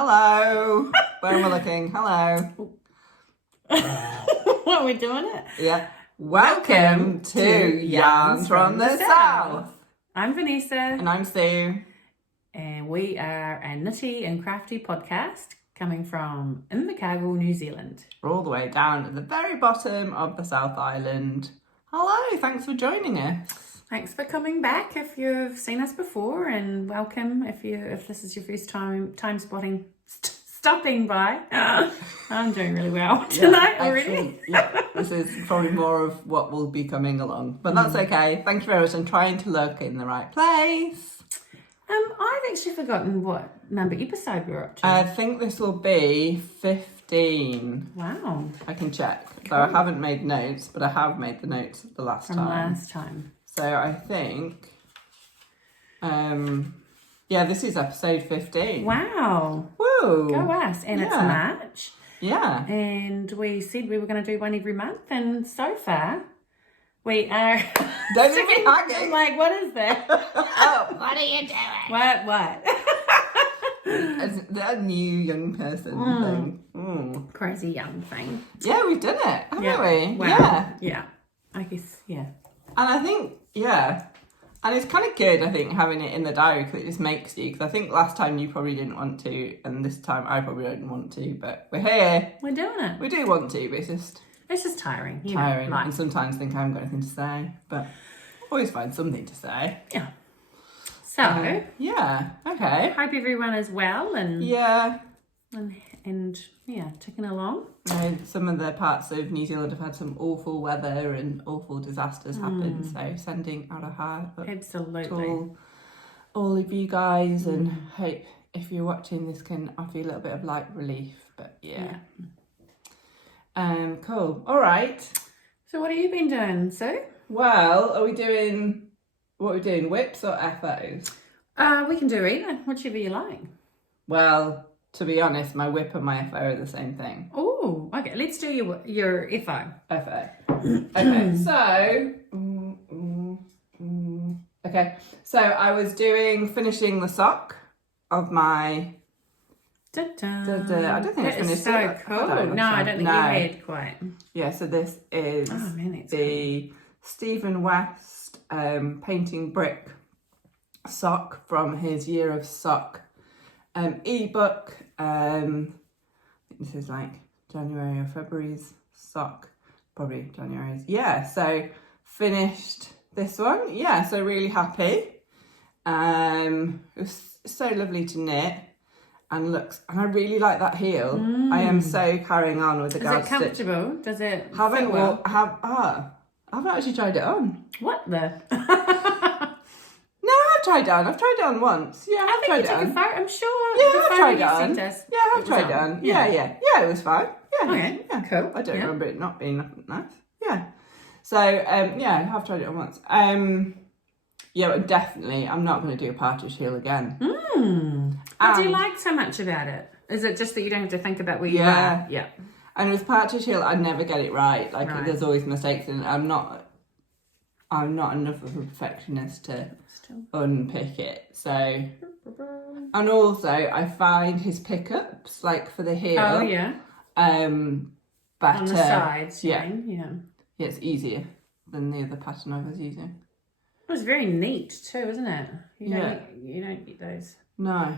Hello. Where am I looking? Hello. What, we're doing it? Yeah. Welcome to Yarns from the South. I'm Vanessa. And I'm Sue. And we are a nitty and crafty podcast coming from Invercargill, New Zealand. We're all the way down at the very bottom of the South Island. Hello, thanks for joining us. Thanks for coming back if you've seen us before, and welcome if this is your first time stopping by. I'm doing really well tonight already. This is probably more of what will be coming along, but that's okay. Thank you very much. I'm trying to look in the right place. I've actually forgotten what number episode we're up to. I think this will be 15. Wow. I can check. Cool. So I haven't made notes, but I have made the notes the last time. So I think, this is episode 15. Wow. Woo. Go us. And it's March. Yeah. And we said we were going to do one every month. And so far, we are... Don't be hacking. Like, what is that? Oh, what are you doing? What? Is that new young person thing? Mm. Crazy young thing. Yeah, we've done it, haven't we? Wow. Yeah. I guess, yeah. And I think, and it's kind of good, I think, having it in the diary because it just makes you, because I think last time you probably didn't want to, and this time I probably don't want to, but we're here. We're doing it. We do want to, but it's just tiring. Tiring, and sometimes think I haven't got anything to say, but always find something to say. Yeah. So, okay. Hope everyone is well and ticking along. Some of the parts of New Zealand have had some awful weather and awful disasters happen, so sending out a heart to all of you guys, and hope if you're watching this can offer you a little bit of light relief. But cool. All right. So what have you been doing, Sue? Well, are we doing whips or FOs? We can do either, whichever you like. Well, to be honest, my whip and my FO are the same thing. Oh, okay. Let's do your FO. FO. Okay, so... Okay, so I was finishing the sock of my... I don't think it's finished. So cool. No, I don't think you had quite. Yeah, so this is the Stephen West painting brick sock from his Year of Sock ebook. I think this is like January or February's sock, probably January's. Yeah, so finished this one. Yeah, so really happy. It was so lovely to knit. And I really like that heel. I am so carrying on with the guard stitch. Is it comfortable? Does it fit well? I haven't actually tried it on. What the? No, I've tried it on. I've tried it on once. Yeah, I've tried it on. I'm sure. Yeah, I've tried it on. Yeah, I've tried it on. Yeah, it was fine. Yeah. Okay. Yeah, cool. I don't remember it not being nice. Yeah. So, I have tried it on once. Yeah, but definitely, I'm not going to do a partridge heel again. What do you like so much about it? Is it just that you don't have to think about where you are? Yeah. And with partridge heel, I never get it right. There's always mistakes, and I'm not enough of a perfectionist to unpick it. So, and also I find his pickups, like for the heel. Oh yeah. Better on the sides. Yeah, it's easier than the other pattern I was using. It was very neat too, isn't it? You don't get those. No.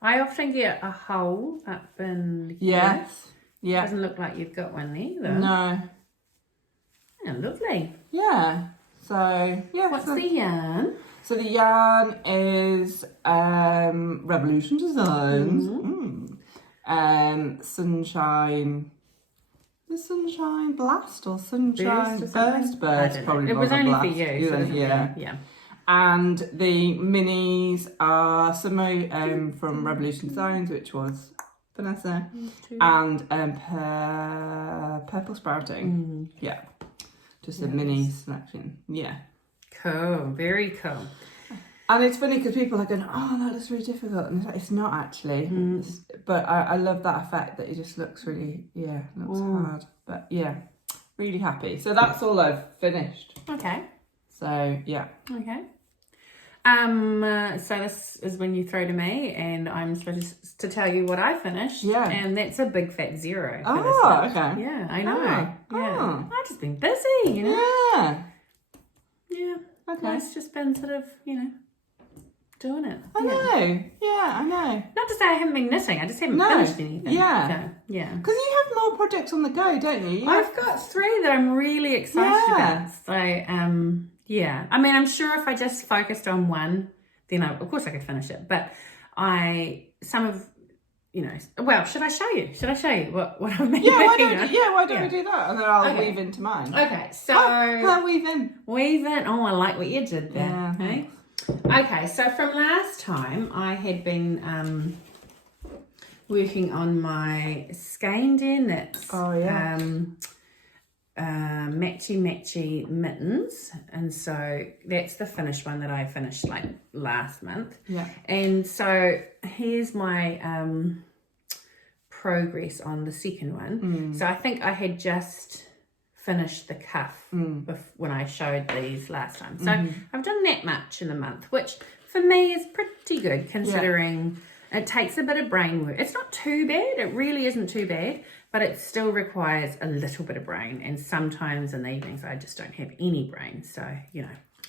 I often get a hole up in Yes. Yeah. Doesn't look like you've got one either. No. Yeah, lovely. Yeah. So What's the yarn? So the yarn is Revolution Designs. Sunshine. The Sunshine Blast or Sunshine Burst? Probably. It was only for you. So yeah. And the minis are some from Revolution Designs, which was Vanessa, and Purple Sprouting. Yeah. Just a mini selection. Yeah. Cool. Very cool. And it's funny because people are going, oh, that looks really difficult. And it's not actually. But I love that effect that it just looks really, looks hard. But yeah, really happy. So that's all I've finished. Okay. So, yeah. Okay. So this is when you throw to me, and I'm supposed to tell you what I finished. Yeah. And that's a big fat 0. For this Oh, month. okay. Yeah, I know. Oh. Yeah. Oh. I've just been busy, you know. Yeah. Yeah. Okay. It's just been sort of, doing it. I know. Yeah, I know. Not to say I haven't been knitting. I just haven't finished anything. Yeah. So, yeah. Because you have more projects on the go, don't you? I've got 3 that I'm really excited about. So, yeah. I mean, I'm sure if I just focused on one, then of course I could finish it. But well, should I show you? Should I show you what I've been why working on? don't we do that? And then I'll weave into mine. Okay, so... weave in. Weave in. Oh, I like what you did there. Yeah. Okay. Okay, so from last time, I had been working on my Skeindeer knits. Oh, yeah. Matchy mittens, and so that's the finished one that I finished like last month. Yeah. And so here's my progress on the second one. So I think I had just finished the cuff when I showed these last time. So I've done that much in a month, which for me is pretty good considering it takes a bit of brain work. It's not too bad. It really isn't too bad, but it still requires a little bit of brain. And sometimes in the evenings, I just don't have any brain. So,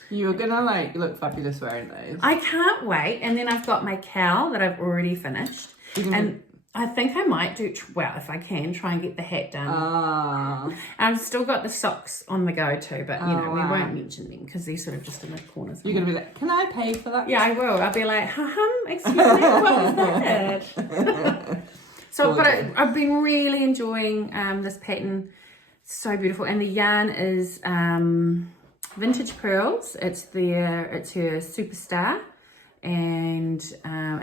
You're going to look fabulous wearing those. I can't wait. And then I've got my cowl that I've already finished. And I think I might do, if I can, try and get the hat done. Ah. I've still got the socks on the go too, but, we wow. won't mention them because they're sort of just in the corners. You're going to be like, can I pay for that? Yeah, I will. I'll be like, excuse me, what was that? So, but I've been really enjoying this pattern. It's so beautiful. And the yarn is Vintage Pearls. It's her Superstar, and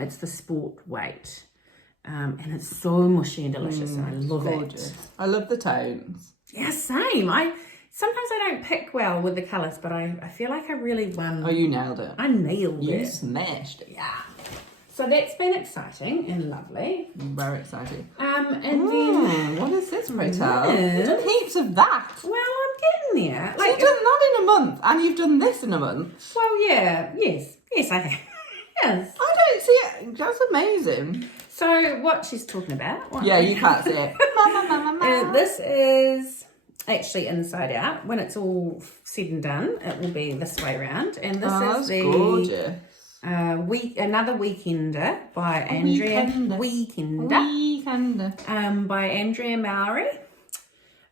it's the sport weight. And it's so mushy and delicious, and I love it. I love the tones. Yeah, same. Sometimes I don't pick well with the colours, but I feel like I really won. Oh, you nailed it. I nailed it. You smashed it. Yeah. So that's been exciting and lovely. Very exciting. And then what is this, pray tell? You've done heaps of that. Well, I'm getting there. So you've done that in a month, and you've done this in a month. Well, yeah, yes, I have. Yes. I don't see it. That's amazing. So what she's talking about? Yeah, you can't see it. This is actually inside out. When it's all said and done, it will be this way around. And this is the gorgeous. Another Weekender by Andrea. Weekender. By Andrea Mowry.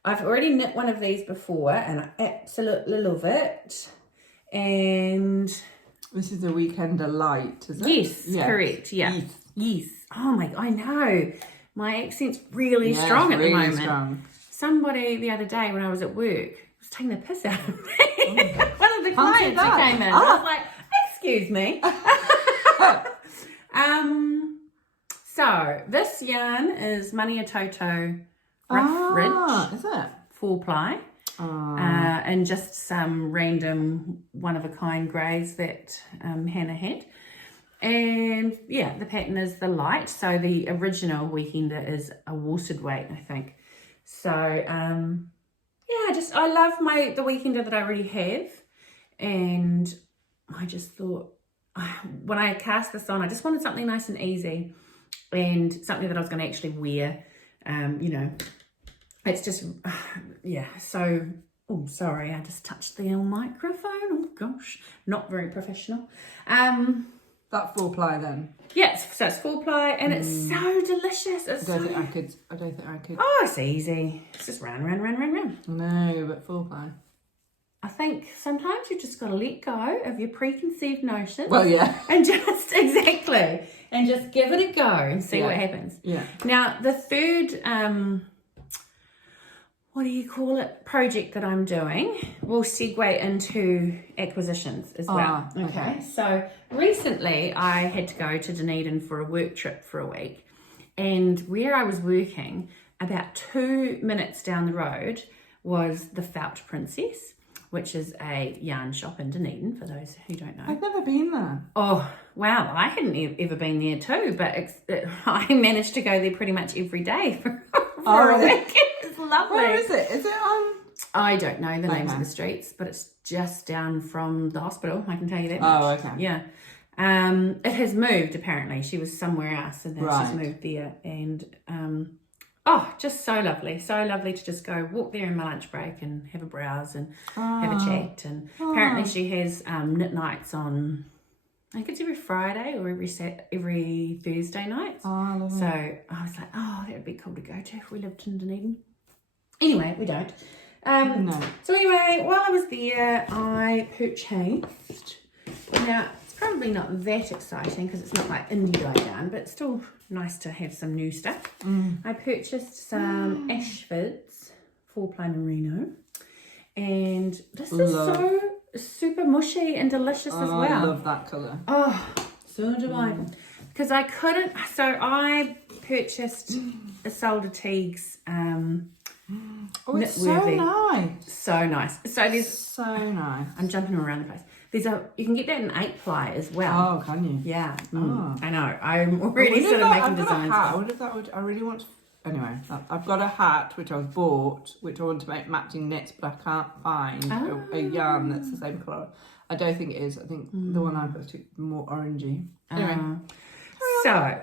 I've already knit one of these before, and I absolutely love it. And this is a Weekender light, is it? Yes, correct. Yeah. Yes. Oh my! I know. My accent's really strong at the moment. Strong. Somebody the other day when I was at work was taking the piss out of me. One of the clients who came in. I was like, "Excuse me." So this yarn is Money a Toto Rough Ridge. Is it 4-ply? And just some random one-of-a-kind greys that Hannah had. And yeah, the pattern is the light. So the original Weekender is a worsted weight, I think. So I love the Weekender that I already have. And I just thought, when I cast this on, I just wanted something nice and easy and something that I was going to actually wear. It's just, so, oh, sorry, I just touched the microphone. Oh, gosh, not very professional. that 4-ply then? Yes, so it's 4-ply and it's so delicious. I don't think I could. Oh, it's easy. It's just round. No, but 4-ply. I think sometimes you've just got to let go of your preconceived notions. Well, yeah. And just, exactly, and just give it a go and see what happens. Yeah. Now, the third, project that I'm doing will segue into acquisitions as well. Okay. So recently I had to go to Dunedin for a work trip for a week, and where I was working, about 2 minutes down the road was the Felt Princess, which is a yarn shop in Dunedin, for those who don't know. I've never been there. Oh, wow. I hadn't ever been there too, but I managed to go there pretty much every day for a week. It's lovely. Where is it? Is it on? I don't know the names of the streets, but it's just down from the hospital. I can tell you that Oh, much. okay. Yeah. It has moved, apparently. She was somewhere else and then she's moved there. And, just so lovely. So lovely to just go walk there in my lunch break and have a browse and have a chat. And apparently she has knit nights on, I think it's every Friday or every Thursday night. Oh, lovely. So I was like, that would be cool to go to if we lived in Dunedin. Anyway, we don't. No. So anyway, while I was there, I purchased, now it's probably not that exciting because it's not like indie dye yarn, but it's still nice to have some new stuff. I purchased some Ashford's 4-ply merino, and this is so super mushy and delicious as well. I love that colour. Oh, so do I. Because I couldn't, so I purchased Isolde Teague's It's so nice. So nice. So there's so nice. I'm jumping around the place. You can get that in 8-ply as well. Oh, can you? Yeah. I know. I'm already sort of making designs. I wonder if that would. I really want to. Anyway, I've got a hat which I've bought, which I want to make matching knits, but I can't find a yarn that's the same colour. I don't think it is. I think the one I've got is more orangey. Anyway. So,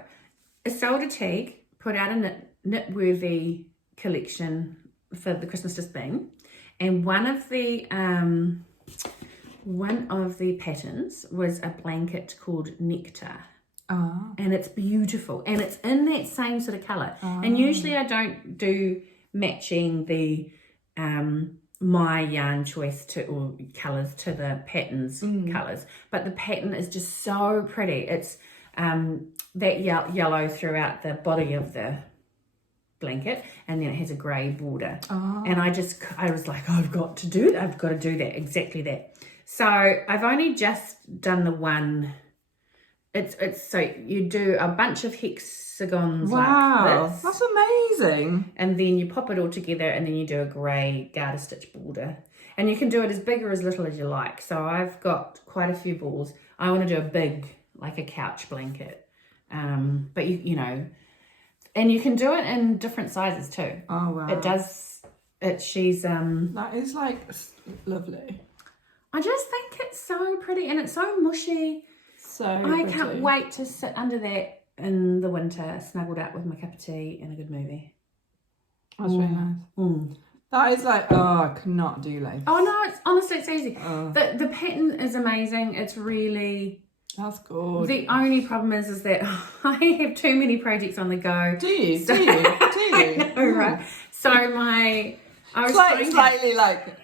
Isolde Teague put out a knit-worthy collection for the Christmas just been, and one of the patterns was a blanket called Nectar. And it's beautiful, and it's in that same sort of colour. And usually I don't do matching the my yarn choice or colours to the pattern's colours, but the pattern is just so pretty. It's that yellow throughout the body of the blanket, and then it has a grey border. And I was like, I've got to do that, exactly that. So I've only just done the one. It's so you do a bunch of hexagons like this. That's amazing. And then you pop it all together, and then you do a grey garter stitch border. And you can do it as big or as little as you like. So I've got quite a few balls. I want to do a big, like a couch blanket. But you know, and you can do it in different sizes too. Oh wow. It does. She's that is like lovely. I just think it's so pretty, and it's so mushy. I can't wait to sit under that in the winter, snuggled up with my cup of tea and a good movie. That's really nice. That is like, I cannot do lace. Oh no, it's easy. The pattern is amazing. It's really... That's good. The only problem is that I have too many projects on the go. Do you? Do you? I know, right? So I was slightly like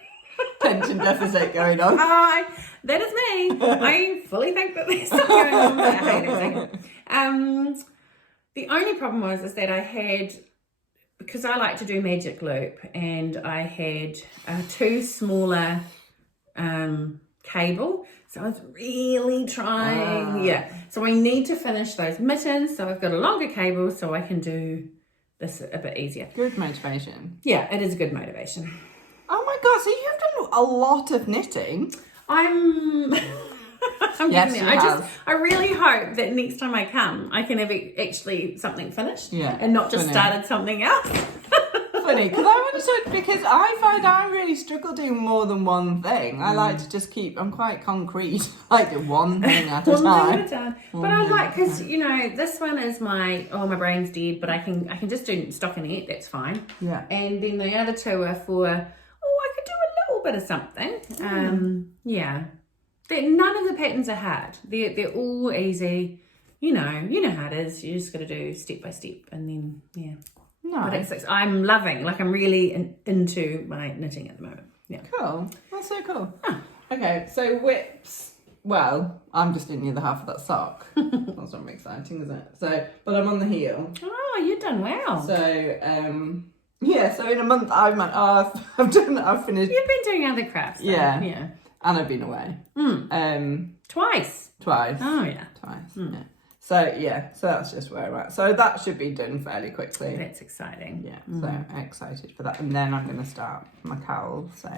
tension deficit going on. That is me. I fully think that there's something going on, but I hate it. The only problem was that I had, because I like to do magic loop, and I had two smaller cable, so I was really trying. So I need to finish those mittens, so I've got a longer cable so I can do this a bit easier. Good motivation. Yeah, it is a good motivation. Oh my god, so you've done a lot of knitting. I'm yes, getting there. I really hope that next time I come, I can have actually something finished, and not just started something else. Funny, because I find I really struggle doing more than one thing. I like to just I'm quite concrete, like do one thing at a time. But I like, because this one is my brain's dead, but I can just do stockinette, that's fine. Yeah. And then the other two are for, I could do a little bit of something. None of the patterns are hard. They're all easy. You know how it is. You just got to do step by step, and then No. But I'm loving, I'm really into my knitting at the moment. Yeah. Cool. That's so cool. Okay, so whips. Well, I'm just in the other half of that sock. That's not exciting, is it? So, but I'm on the heel. Oh, you've done well. So, so in a month I've finished. You've been doing other crafts. Yeah. And I've been away. Twice. Oh, yeah. Twice. Yeah. So that's just where I'm at. So that should be done fairly quickly. That's exciting. Yeah, so excited for that. And then I'm going to start my cowl. So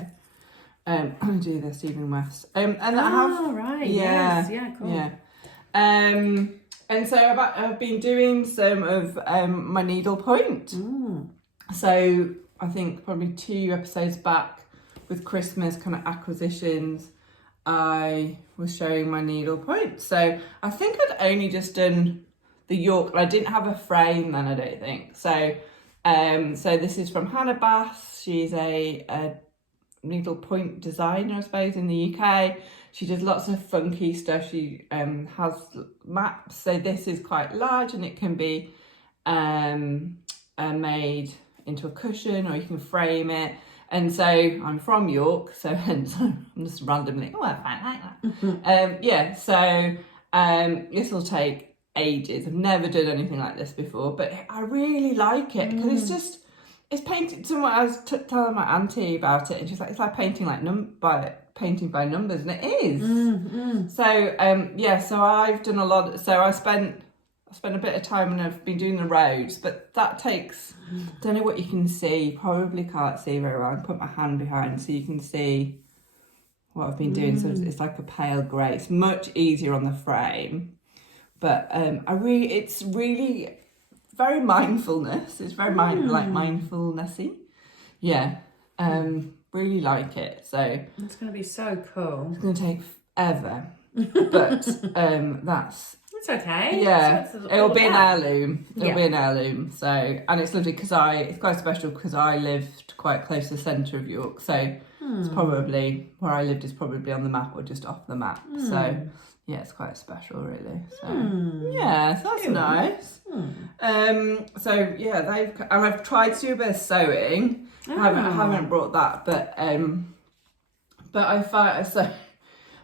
I'm going to do the Stephen West. And I have... right. Yes. Yeah, cool. Yeah. And so I've been doing some of my needlepoint. So I think probably 2 episodes back, with Christmas kind of acquisitions, I was showing my needle point. So I think I'd only just done the York. I didn't have a frame then, I don't think. So so this is from Hannah Bass. She's a needle point designer, I suppose, in the UK. She does lots of funky stuff. She has maps. So this is quite large and it can be made into a cushion, or you can frame it. And so I'm from York, so hence I'm just randomly, oh, I quite like that. Yeah, so this will take ages. I've never done anything like this before, but I really like it because it's painted. Someone I was telling my auntie about it, and she's like, it's like painting like painting by numbers, and it is. So yeah, so I've done a lot. So I spent a bit of time and I've been doing the roads, but that takes, don't know what you can see, probably can't see very well. I can put my hand behind so you can see what I've been doing. So it's like a pale grey. It's much easier on the frame, but it's really very mindfulness. It's very like mindfulnessy. Yeah, really like it. So it's going to be so cool. It's going to take forever, but that's. It's okay. Yeah, it'll be an about. heirloom. It'll be an heirloom. So, and it's lovely because it's quite special because I lived quite close to the centre of York. So it's probably, where I lived is probably on the map or just off the map. So yeah, it's quite special really. So yeah, so that's nice. So yeah, I've tried to do a bit of sewing. I haven't brought that, but I find so.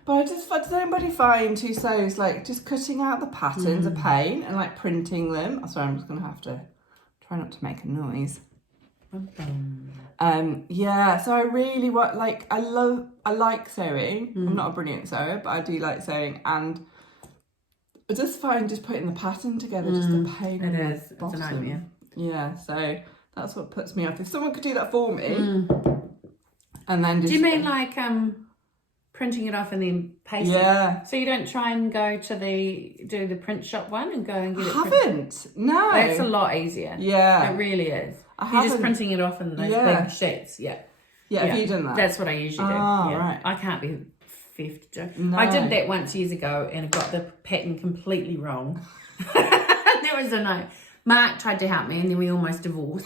But does anybody find who sews like just cutting out the patterns of paint and like printing them? Sorry, I'm just gonna have to try not to make a noise. Yeah, so I really I like sewing. I'm not a brilliant sewer, but I do like sewing, and I just find just putting the pattern together just a pain in the bottom. It's a nightmare. Yeah, so that's what puts me off. If someone could do that for me, and then just, do you mean like printing it off and then pasting? Yeah. So you don't try and go to do the print shop one and go and get it printed? No. It's a lot easier. Yeah. It really is. You're just printing it off in those big sheets. Yeah. Yeah, have you done that? That's what I usually do. Oh, right. I can't be fifth. No. I did that once years ago and I got the pattern completely wrong. There was a no. Mark tried to help me and then we almost divorced.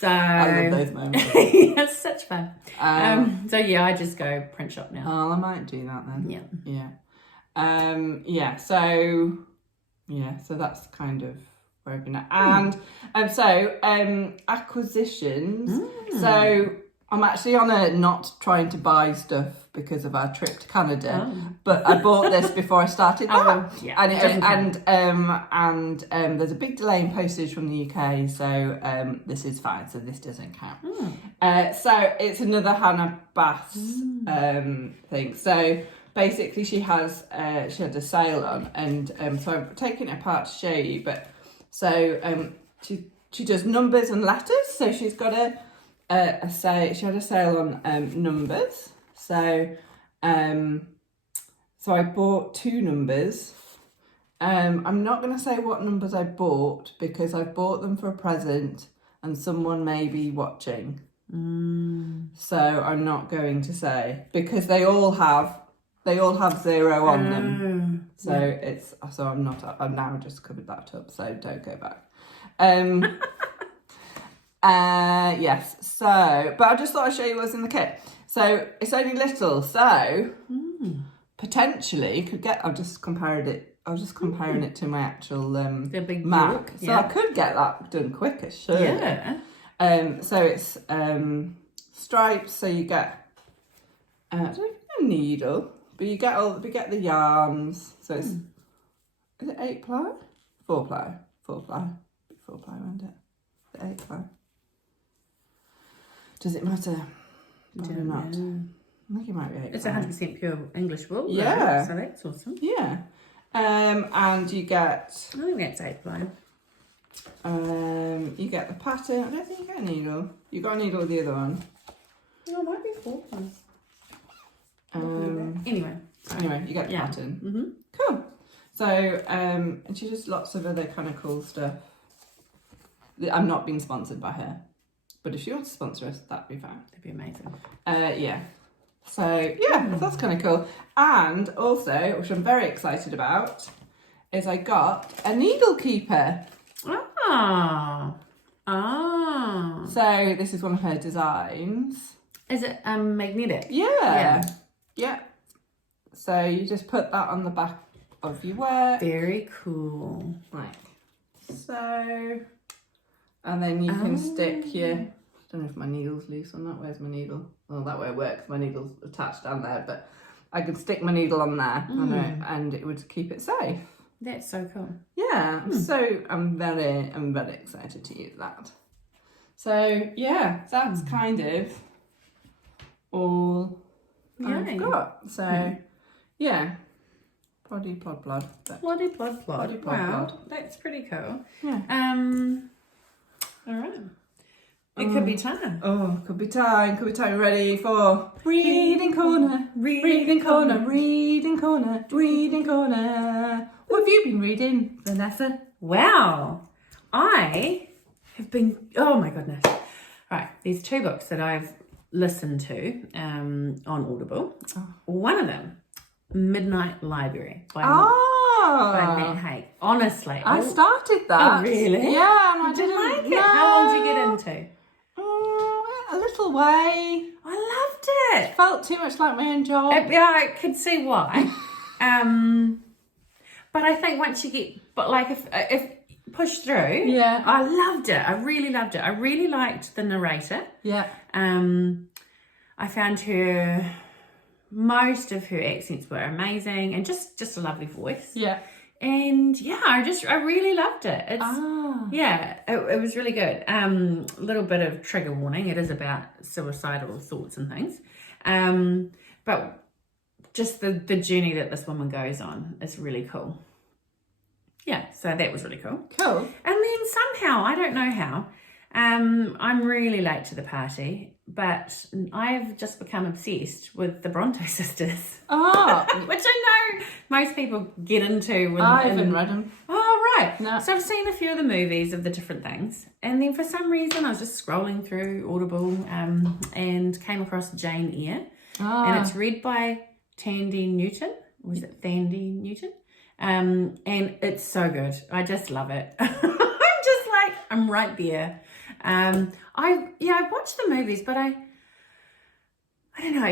So I love those moments. it's such fun. So yeah, I just go print shop now. Oh, I might do that then. Yeah. Yeah. So that's kind of where I've been at. And so acquisitions. So I'm actually on a not trying to buy stuff because of our trip to Canada, but I bought this before I started that. And there's a big delay in postage from the UK, so this is fine. So this doesn't count. So it's another Hannah Bass thing. So basically, she had a sale on, and so I'm taking it apart to show you. But so she does numbers and letters. So she's got a sale. She had a sale on numbers. So I bought 2 numbers. I'm not going to say what numbers I bought because I bought them for a present and someone may be watching. So I'm not going to say because they all have 0 on them. So I've now just covered that up. So don't go back. Yes, so, but I just thought I'd show you what's in the kit. So it's only little, so potentially could get, I was just comparing it to my actual the big map. book, So I could get that done quicker, sure. Yeah. So it's stripes, so you get, I don't know if you get a needle, but you get the yarns. So it's, is it 8 ply? 4 ply. 4 ply, isn't it? 8 ply. Does it matter? Probably not. I think it might be 8 It's 100% pure English wool. Yeah. So that's awesome. Yeah. And you get... I think that's 8 ply. You get the pattern. I don't think you get a needle. You got a needle with the other one. No, it might be 4 ply. Anyway, you get the pattern. Cool. So, and she does lots of other kind of cool stuff. I'm not being sponsored by her. But if she wants to sponsor us, that'd be fine. That'd be amazing. Yeah. So, yeah, that's kind of cool. And also, which I'm very excited about, is I got a needle keeper. Ah. So this is one of her designs. Is it magnetic? Yeah. So you just put that on the back of your work. Very cool. Right. So, and then you can stick your, I don't know if my needle's loose or not. Where's my needle? Well, that way it works. My needle's attached down there, but I can stick my needle on there and it would keep it safe. That's so cool. Yeah. So I'm very excited to use that. So yeah, that's kind of all I've got. So yeah, ploddy plod plod. Ploddy plod plod. Ploddy plod Wow, plod. that's pretty cool. Yeah. All right. It could be time. Oh, could be time. Could be time. Ready for reading corner. Reading corner. Reading corner. Reading corner. What have you been reading, Vanessa? Wow, I have been. Oh my goodness! Right, these 2 books that I've listened to on Audible. One of them, Midnight Library by Matt Haig. Honestly, I started that. Oh, really? Yeah, and I did didn't like it. know. How long did you get into? A little way. I loved it. Felt too much like my own job. Yeah, I could see why. But I think once you get, if pushed through, Yeah. I loved it. I really loved it. I really liked the narrator. Yeah. I found most of her accents were amazing and just a lovely voice. Yeah. And yeah, I really loved it. It was really good. A little bit of trigger warning. It is about suicidal thoughts and things. But just the journey that this woman goes on is really cool. Yeah, so that was really cool. Cool. And then somehow, I don't know how, I'm really late to the party, but I've just become obsessed with the Bronte sisters. Oh. Which I know most people get into. I haven't read them. Oh, right. No. So I've seen a few of the movies of the different things. And then for some reason, I was just scrolling through Audible and came across Jane Eyre. And it's read by Tandy Newton. Or is it Thandie Newton? And it's so good. I just love it. I'm right there. I watched the movies, but I don't know,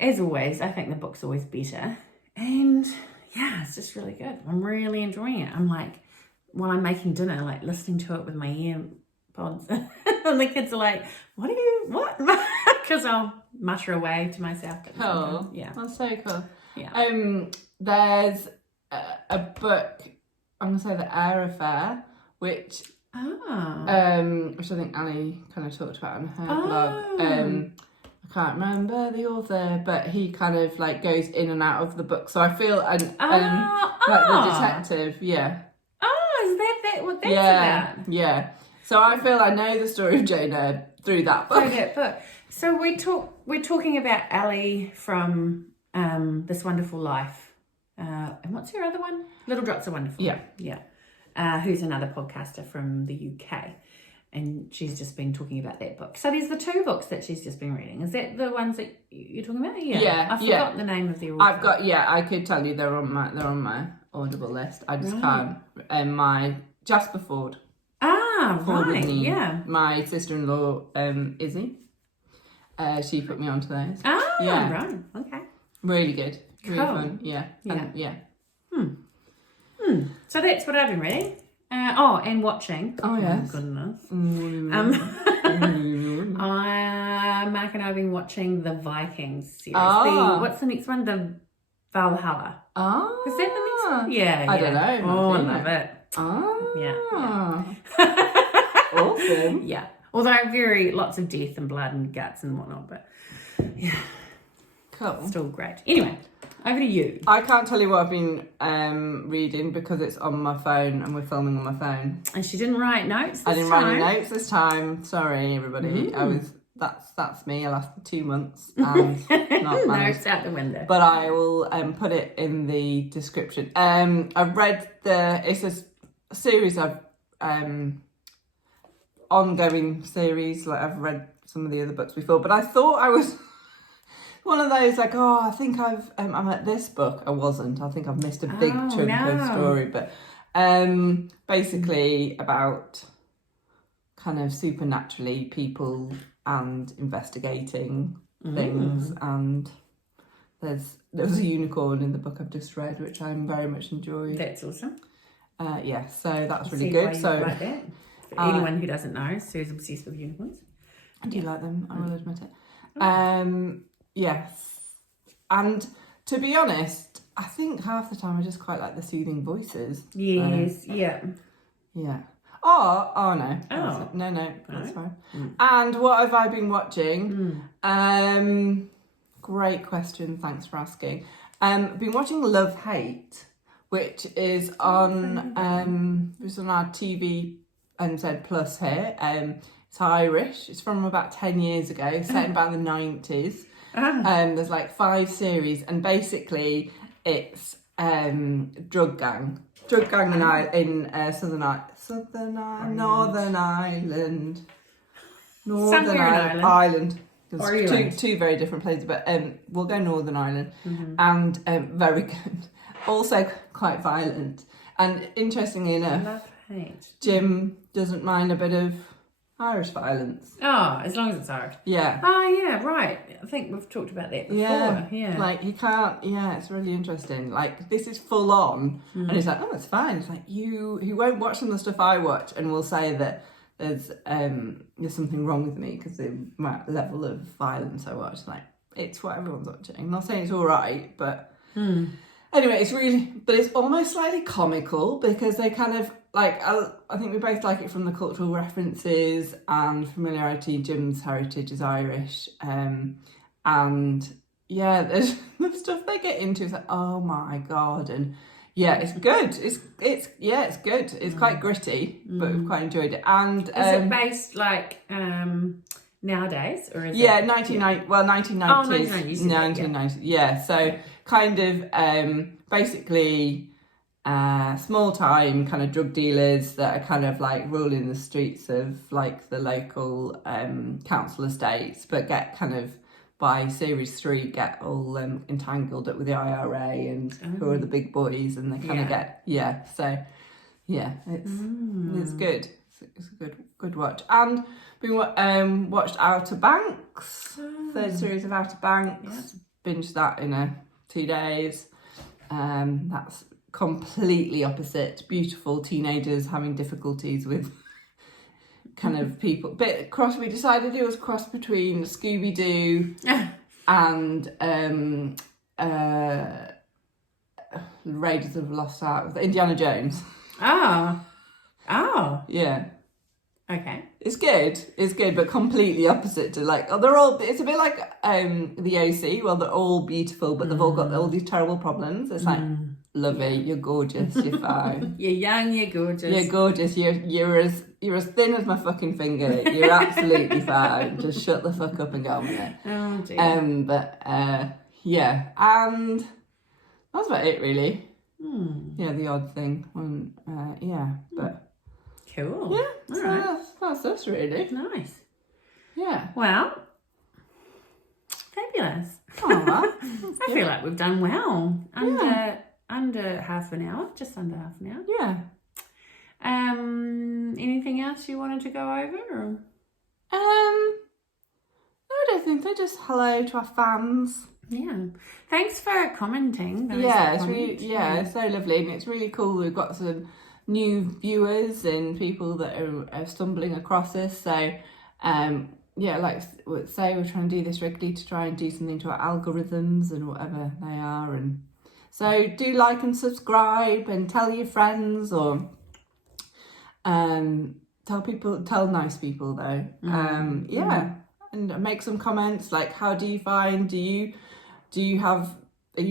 as always, I think the book's always better. And yeah, it's just really good. I'm really enjoying it. I'm like, while I'm making dinner, like listening to it with my earpods. And the kids are like, what? Because I'll mutter away to myself. Cool. Yeah. That's so cool. Yeah. There's a book, I'm going to say The Eyre Affair, which I think Ali kind of talked about on her blog. I can't remember the author, but he kind of like goes in and out of the book. So I feel like the detective, yeah. Oh, is that what that's about? Yeah. So I feel I know the story of Jane Eyre through that book. So we're talking about Ali from This Wonderful Life. And what's your other one? Little Drops of Wonderful. Yeah. Who's another podcaster from the UK. And she's just been talking about that book. So there's the 2 books that she's just been reading. Is that the ones that you're talking about? Yeah. I forgot the name of the author. I could tell you they're on my Audible list. I just can't. My Jasper Ford. Right. Yeah. My sister-in-law, Izzy. She put me onto those. Right. Okay. Really good. Really Cool. fun. Yeah. So that's what I've been reading. And watching. Oh, yes. Oh, goodness. Mark and I have been watching the Vikings series. What's the next one? The Valhalla. Oh. Is that the next one? Yeah. I don't know. Oh, I love it. Oh. Yeah. Awesome. Yeah. Although lots of death and blood and guts and whatnot, but yeah. Cool. Still great. Anyway, over to you. I can't tell you what I've been reading because it's on my phone and we're filming on my phone. And she didn't write notes this time. I didn't write any notes this time. Sorry, everybody. That's me. I lasted 2 months and not managed. Notes out the window. But I will put it in the description. I've read it's a series I've ongoing series. Like I've read some of the other books before, but I thought I was one of those like, oh, I think I'm at this book. I wasn't. I think I've missed a big chunk of story, but basically about kind of supernaturally people and investigating things, and there was a unicorn in the book I've just read, which I'm very much enjoyed. That's awesome. Yeah, so that's really good. So like that. For anyone who doesn't know, Sue's obsessed with unicorns. I do like them, I will admit it. Yes. And to be honest, I think half the time I just quite like the soothing voices. Yes, yeah. Yeah. Oh no. Oh. No, that's fine. And what have I been watching? Great question, thanks for asking. I've been watching Love Hate, which is on our TV and Z Plus here. It's Irish. It's from about 10 years ago, set in about the 90s. There's like 5 series, and basically it's drug gang in Northern Ireland. There's two very different places, but we'll go Northern Ireland, and very good. Also quite violent, and interestingly enough, Love Hate. Jim doesn't mind a bit of Irish violence. Oh, as long as it's Irish. Yeah. Oh, yeah, right. I think we've talked about that before. Yeah. Like, he can't, it's really interesting. Like, this is full on, and he's like, oh, it's fine. It's like, he won't watch some of the stuff I watch, and will say that there's something wrong with me because the level of violence I watch. Like, it's what everyone's watching. I'm not saying it's all right, but anyway, it's almost slightly comical because they kind of, like, I think we both like it from the cultural references and familiarity. Jim's heritage is Irish, and yeah, there's the stuff they get into is like, oh my god, and yeah, it's good. It's good. It's quite gritty, but we've quite enjoyed it. And is it based like nowadays, or is it 1990s. Oh, 1990s. 1990s. Yeah. So kind of basically. Small time kind of drug dealers that are kind of like ruling the streets of like the local council estates, but get kind of by series 3 get all entangled up with the IRA and who are the big boys, and they kind of get so it's good. It's a good watch. And we watched Outer Banks, 3rd series of Outer Banks. Binged that in 2 days. That's completely opposite. Beautiful teenagers having difficulties with kind of people. We decided it was cross between Scooby-Doo and Raiders of the Lost Ark with Indiana Jones. Oh. Yeah. Okay. It's good, but completely opposite to like, they're all, it's a bit like the OC, well, they're all beautiful, but they've all got all these terrible problems. It's like, lovey, you're gorgeous, you're fine. You're young, you're gorgeous. You're gorgeous, you're as thin as my fucking finger. You're absolutely fine. Just shut the fuck up and go on with it. Oh dear. Yeah, and that's about it really. Yeah, the odd thing. But cool. Yeah, so that's us really. Nice. Yeah. Well, fabulous. Oh, I feel like we've done well. Under half an hour, just under half an hour. Yeah. Anything else you wanted to go over? Or? No, I don't think so. Just hello to our fans. Yeah. Thanks for commenting. It's so lovely, and it's really cool. We've got some new viewers and people that are stumbling across us. So, like say, we're trying to do this regularly to try and do something to our algorithms and whatever they are, and so do like and subscribe and tell your friends, or tell nice people though. And make some comments like, how do you find, are you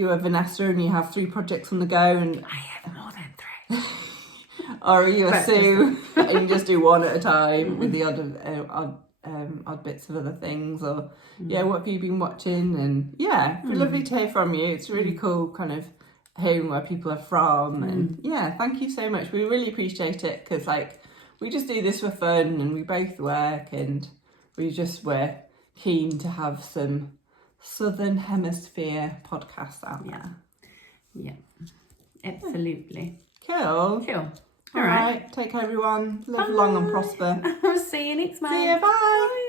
a Vanessa and you have 3 projects on the go? And I have more than 3. Or are you a Sue and you just do one at a time with the odd bits of other things? Or what have you been watching? And it'd be lovely to hear from you. It's really cool kind of hearing where people are from. And thank you so much. We really appreciate it, because like we just do this for fun, and we both work, and we're keen to have some Southern Hemisphere podcasts out there. Yeah, absolutely. Cool. All right. Take care, everyone. Live long and prosper. See you next month. See you. Bye.